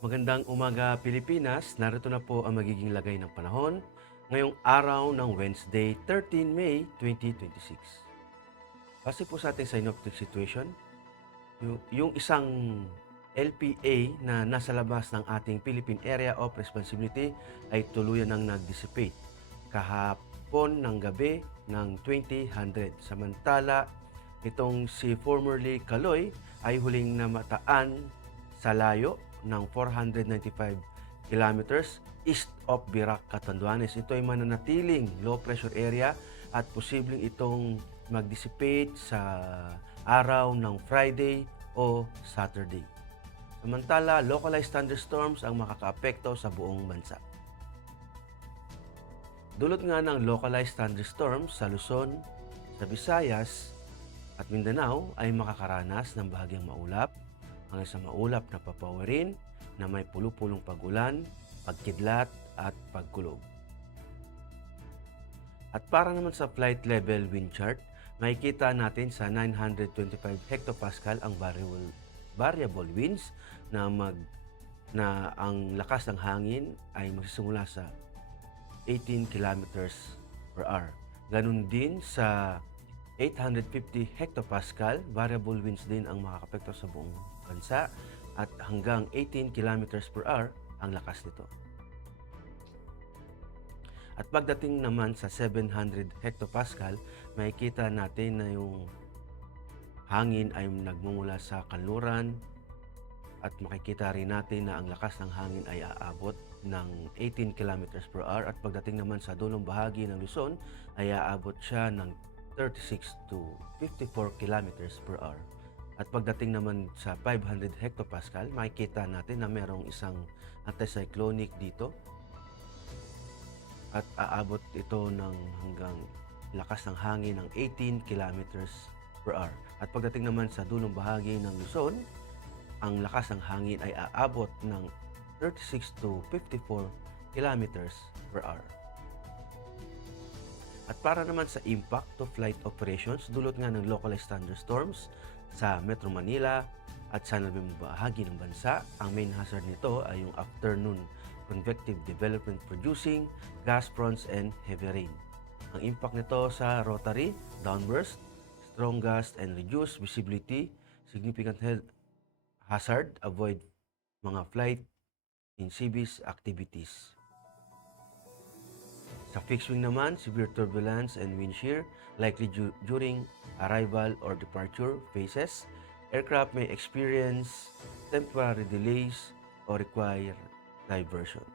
Magandang umaga Pilipinas, narito na po ang magiging lagay ng panahon ngayong araw ng Wednesday, 13 May 2026. Base po sa ating synoptic situation, yung isang LPA na nasa labas ng ating Philippine Area of Responsibility ay tuluyan ng nag-dissipate kahapon ng gabi ng 2000. Samantala, itong si formerly Kaloy ay huling namataan sa layo ng 495 kilometers east of Virac, Catanduanes. Ito ay mananatiling low pressure area at posibleng itong mag-dissipate sa araw ng Friday o Saturday. Samantala, localized thunderstorms ang makakaapekto sa buong bansa. Dulot nga ng localized thunderstorms sa Luzon, sa Visayas at Mindanao ay makakaranas ng bahagyang maulap hanggang sa maulap na papawirin na may pulupulong pag-ulan, pagkidlat at pagkulog. At para naman sa flight level wind chart, makikita natin sa 925 hectopascal ang variable winds na ang lakas ng hangin ay magsisimula sa 18 kilometers per hour. Ganun din sa 850 hectopascal, variable winds din ang makakapekto sa buong bansa at hanggang 18 kilometers per hour ang lakas nito. At pagdating naman sa 700 hectopascal, makikita natin na yung hangin ay nagmumula sa kanluran at makikita rin natin na ang lakas ng hangin ay aabot ng 18 kilometers per hour at pagdating naman sa dulong bahagi ng Luzon ay aabot siya ng 36 to 54 kilometers per hour. At pagdating naman sa 500 hectopascal, makikita natin na merong isang anticyclonic dito at aabot ito ng hanggang lakas ng hangin ng 18 kilometers per hour. At pagdating naman sa dulong bahagi ng Luzon, ang lakas ng hangin ay aabot ng 36 to 54 kilometers per hour. At para naman sa impact to flight operations, dulot nga ng localized thunderstorms sa Metro Manila at sa nabing bahagi ng bansa, ang main hazard nito ay yung afternoon convective development producing gas fronts and heavy rain. Ang impact nito sa rotary, downburst, strong gust and reduced visibility, significant hazard, avoid mga flight in seabees activities. Sa fixed wing naman, severe turbulence and wind shear likely during arrival or departure phases. Aircraft may experience temporary delays or require diversion.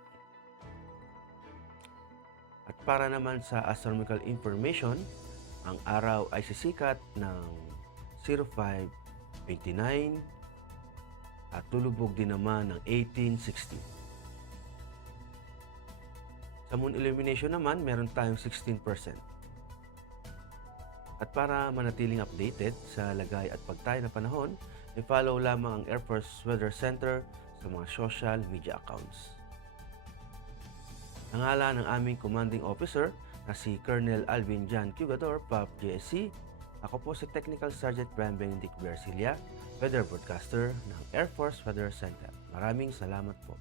At para naman sa astronomical information, ang araw ay sisikat ng 05:29 at lulubog din naman ng 18:60. Sa moon illumination naman, meron tayong 16%. At para manatiling updated sa lagay at pagtayo ng panahon, i-follow lamang ang Air Force Weather Center sa mga social media accounts. Ang ngalan ng aming commanding officer na si Colonel Alvin John Cugador, PAP JSC, ako po si Technical Sergeant Brian Benedict Bersilia, Weather Broadcaster ng Air Force Weather Center. Maraming salamat po.